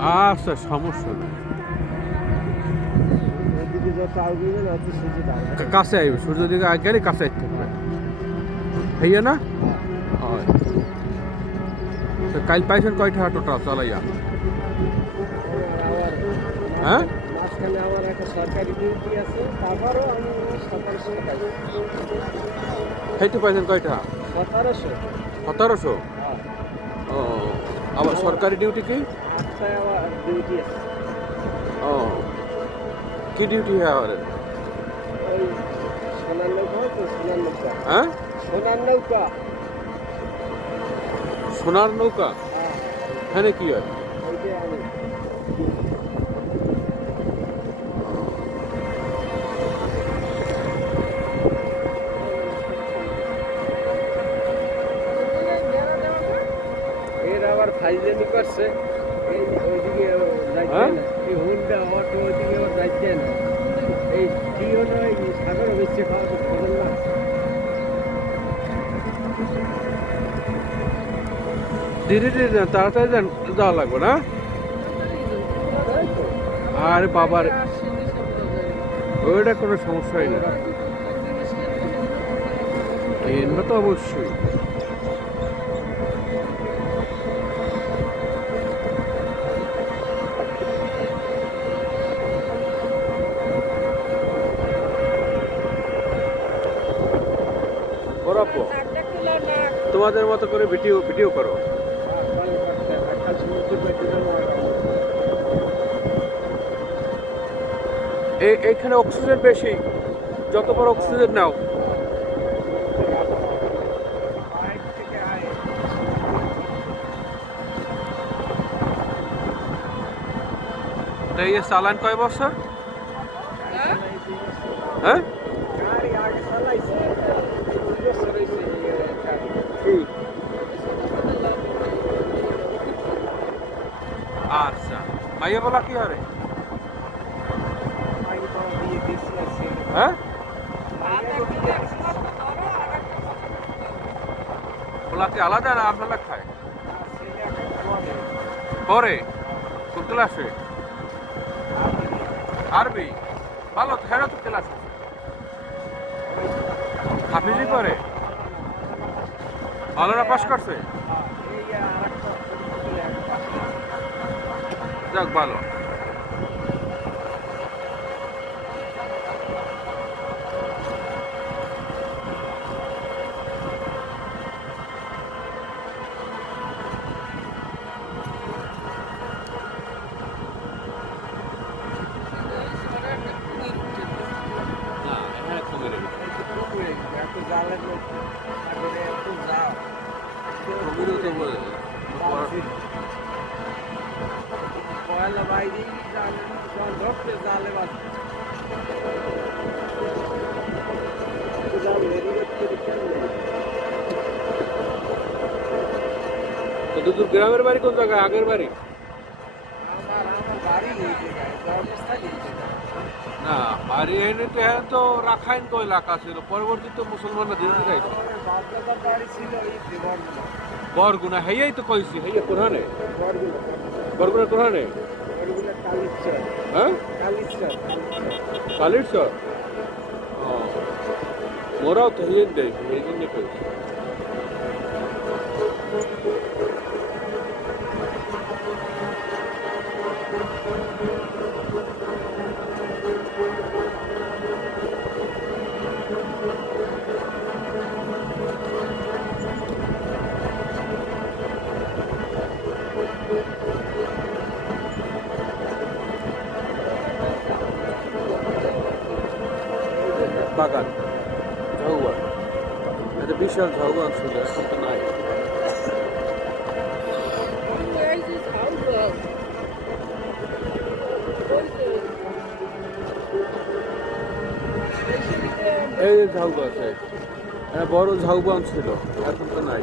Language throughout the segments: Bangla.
আচ্ছা, সমস্যা নেই। ওইদিকে যত আউগিবেন অত সূর্য দাম। কাছে আইবে, সূর্য দিকে আগে গেলে কাছে আইতে থাকবে। হইয়া না? হয়। তো কাল পাইছেন কয়টা টোটাল চালাইয়া? আমার হ্যাঁ? মাঝখানে আমার একটা সরকারি ডিউটি আছে, তারপরও আমি 1700 পাইছি। সেইটু পাইছেন কয়টা? 1700। 1700? হ্যাঁ। ও, আবার সরকারি ডিউটি কি? 8টায় আমার ডিউটি আছে। ও, কি ডিউটি হয় আবার? ওই সোনার নৌকা হয় তো, সোনার নৌকা। হ্যাঁ? সোনার নৌকা। সোনার নৌকা? হ্যাঁ, এখানে কি হয়? ওইটাই আমি। এর আবার ফাইজলামি করছে, এই ওইদিকে যাইতে হ্যাঁ? না, এই হুন্ডা অটো ওইদিকে আবার যাইতে না, এই জিও নয় সাগর বেশি খাওয়া তো খবর না। ধীরে ধীরে যান, তাড়াতাড়ি যান, যাওয়া লাগবে না? তাই তো। আরে বাবার, ওইটা কোনো সমস্যাই না। এটা তো অবশ্যই। বরাব্বর তোমাদের মতো করে ভিডিও ভিডিও করো। একটা সমুদ্র পেটে যাবো আর এইখানে অক্সিজেন বেশি, যত বড় অক্সিজেন নাও। বাইরে থেকে আয়। তো এই চালান কয় বছর? হ্যাঁ? গাড়ি আগে চালাইছে, 2 বছর হয়েছে এই গাড়ি। কি? আচ্ছা, মাইয়া বলা কি হরে? আগে তো বিয়ে দিয়েছি আছে। হ্যাঁ? আগে বিয়ে দিয়েছি। বলা কি আলাদা না আপনারা খায়? আর ছেলে এখন পড়ে। পরে কোন ক্লাসে? আরবি? ভালো, হেরা তো ক্লাস আছে। হাফিজি করে? ভালোরা পাস করছে? এই আরেকটা ছেলে এখন পাস করছে। যাক ভালো। না, এখানে কমে রেখেছে। পুকুরে এত জালের মধ্যে, সাগরে এত জাল। কমিরও তো বলে। পয়লা বাইরে জালে ধরতে জালে বাস জাল রেডি করতে কেমনে? তো দুদুর গ্রামের বাড়ি কোন জায়গায়? আগের বাড়ি? আমার বাড়ি এই জায়গায়, জন্মস্থান এই জায়গায়। না, বাড়ি এনে তো এখানে তো রাখাইন তো এলাকা ছিল, পরবর্তীতে মুসলমানরা ধীরে ধীরে আইছে। আমার বাপদাদার বাড়ি ছিল এই দেবরগুলো। বরগুনা হেয়াই তো কইছি, হেয়া কোরআনে। বরগুলো বরগুনা কোরআনে? বরগুলো কালিচর। হ্যাঁ? কালিচর কালির চর? ও, মোরাও তো হেয়ে দেয়, এই জন্য কইছি। বাগান, ঝাউবান, এটা বিশাল ঝাউবান ছিল, এখন তো নাই। এই যে ঝাউ গাছ, বড় ঝাউবান ছিল, এখন তো নাই।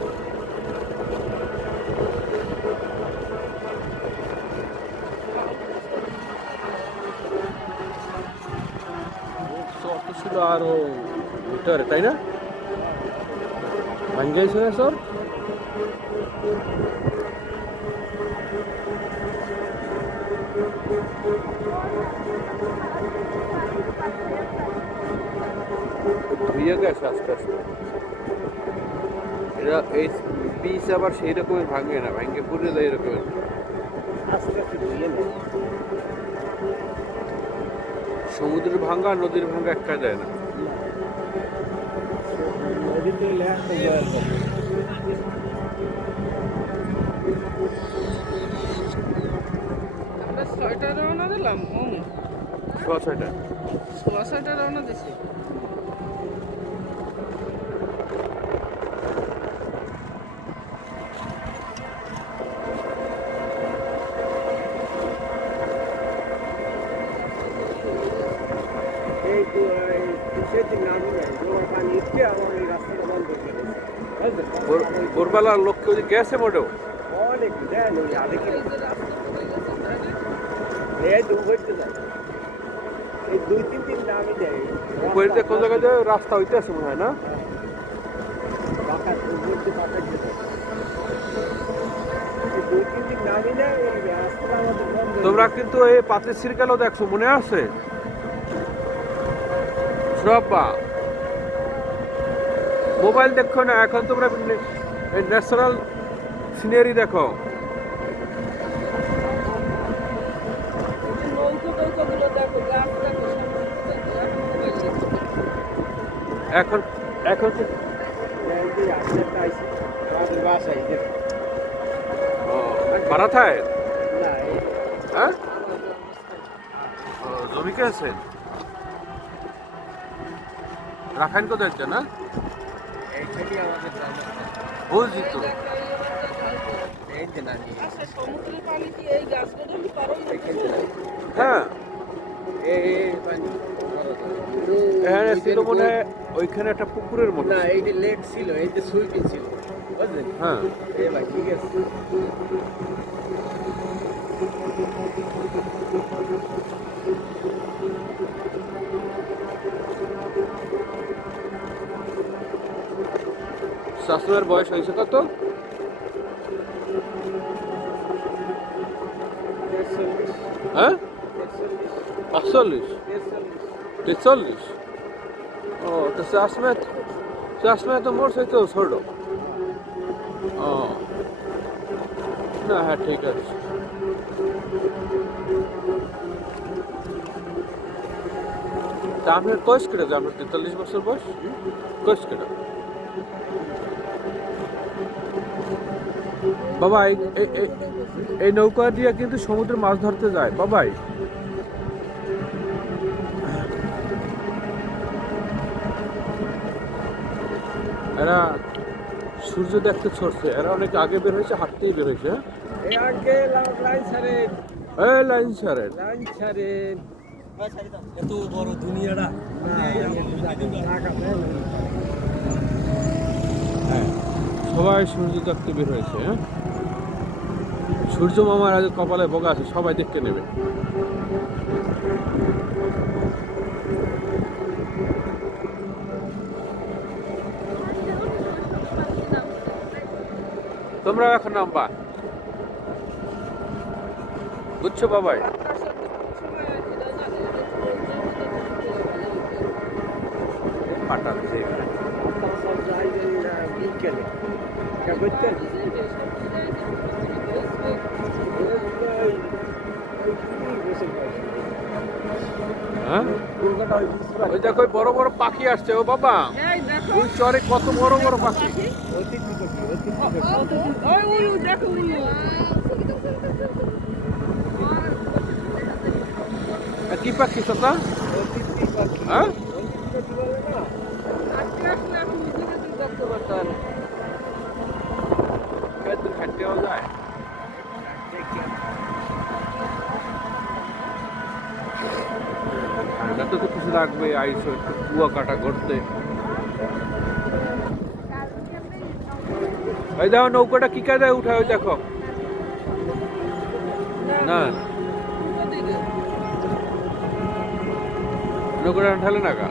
চর তো ছিল আরো ভিতরে, তাই না? ভাঙ্গে গেছে না সর? ধুয়ে গেছে আস্তে আস্তে। এরা এই পিস আবার সেই রকমের ভাঙে না, ভাঙে পুড়ে দেয় এরকমের। আস্তে আস্তে ধুয়ে নেয়। সমুদ্রের ভাঙা আর নদীর ভাঙা একটা যায় না। নদীতে লেখা তো জয়ের কথা। আমরা 6টায় রওনা দিলাম, সোয়া ছয়টা। 6:30টায় রওনা দিছি। এই সেদিন নামি নাই, জোয়ার পানি উঠে আমার এই রাস্তাটা বন্ধ করে দিয়েছে। বুঝলেন? ভোরবেলার লোককে ওই গেছে মোটেও। অনেক দেন ওই আধে কিলো। এই যে রাস্তা পড়ে গেছে, তাই না? এই দু হইতে যায়। এই 2-3 দিন নামি যায়। উপরিতে কোন জায়গায় যায় রাস্তা হইতে আছে মনে হয় না? বাঁকা উপরতে বাঁকা যেতে। এই 2-3 দিন নামি না, এই রাস্তাটা আমাদের বন্ধ হয়ে তোমরা গেছে। কিন্তু এই পাতের সিরকালও দেখছো, মনে আছে? শ্রব্বা মোবাইল দেখো না, এখন তোমরা ন্যাচারাল সিনারি দেখো। নৌকো-টৌকোগুলো দেখো, গাছ দেখো, সমুদ্র দেখো, এখন মোবাইল দেখো। এখন এখন তো এই যে আপনারটা আইছে, আমাদের বাসায় যে। মারাথায় না, এই হ্যাঁ জমি কে আছে রাখাইন কোথায় হচ্ছে না? এইখানেই আমাদের জানা। বুঝছি তো। এই যে নানি। আচ্ছা, সমুদ্রের পানি কি এই গাছগুলো কি পারো না? এইখান থেকে নানি। হ্যাঁ এই পানি বড় তো। হ্যাঁ ওই ছিল যে মনে হয় ওইখানে একটা পুকুরের মতো। না, এই যে লেক ছিল, এই যে সুইমিং ছিল, বুঝলেন? হ্যাঁ এই ভাই ঠিক আছে। শাশুড়ের বয়স হয়েছে কত? 43, হ্যাঁ 43, 48 43। 43। ও তো চাষমে তো মোর সাথে ছোট। ও না হ্যাঁ ঠিক আছে। তা আপনার কয়েস কেটে যায়? আপনার 43 বছর বয়স কয়েস কেটে? বাবা এই নৌকা দিয়ে কিন্তু সমুদ্রে মাছ ধরতে যায় বাবাই। এরা সূর্য দেখতে ছড়ছে, এরা অনেক আগে বের হয়েছে, হাঁটতেই বের হয়েছে। এই আগে লাইন ছাড়েন, এই লাইন ছাড়েন। লাইন ছাড়েন। এত বড় দুনিয়াটা হ্যাঁ সবাই সূর্য দেখতে বের হয়েছে। হ্যাঁ সূর্য মামার আজ কপালে বগা আছে, সবাই দেখতে নেবে। তোমরা এখন নামবা, বুঝছো বাবাই? পাঠাচ্ছে সব যাই বিকেলে কে করতেন? হ্যাঁ ওই দেখো ওই বড় বড় পাখি আসছে। ও বাবা এই দেখো, ওই চরে কত বড় বড় পাখি। অতিথি পাখি, অতিথি ওই উলু দেখো, উলু। কি পাখি চাচা? অতিথি পাখি। হ্যাঁ অতিথি পাখি বলে না? আজকে আসলে এখন উঠে তুমি দেখতে পারতাম। কয়েকদিন খাইতেও যায়। ঠান্ডা তো কিছু লাগবে, আইসো একটু কুয়া কাটা করতে। ওই দেখো নৌকাটা কি কায়দায় উঠায়, ওই দেখো না ওদিকে। নৌকাটা ঢালে না গা।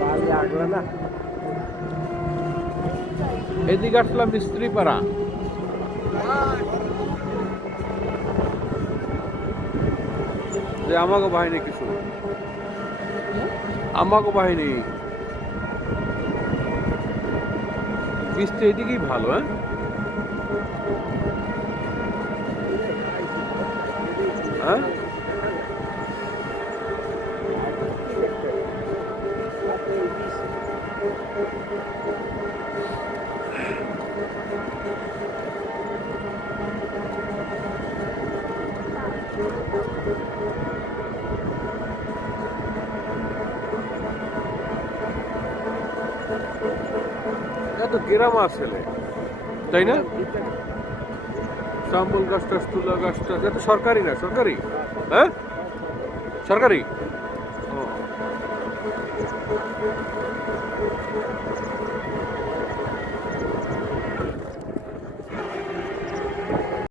বালি আগলা না? এদিকে আসলাম মিস্ত্রি পাড়া। যে আমাকে বাহিনী কিছু আমাকে বাহিনী বীজটা এদিকেই ভালো হ্যাঁ হ্যাঁ এত গ্রাম আসলে তাই না চাম্বল গাছটা তুলা গাছটা এটা তো সরকারি না সরকারি হ্যাঁ সরকারি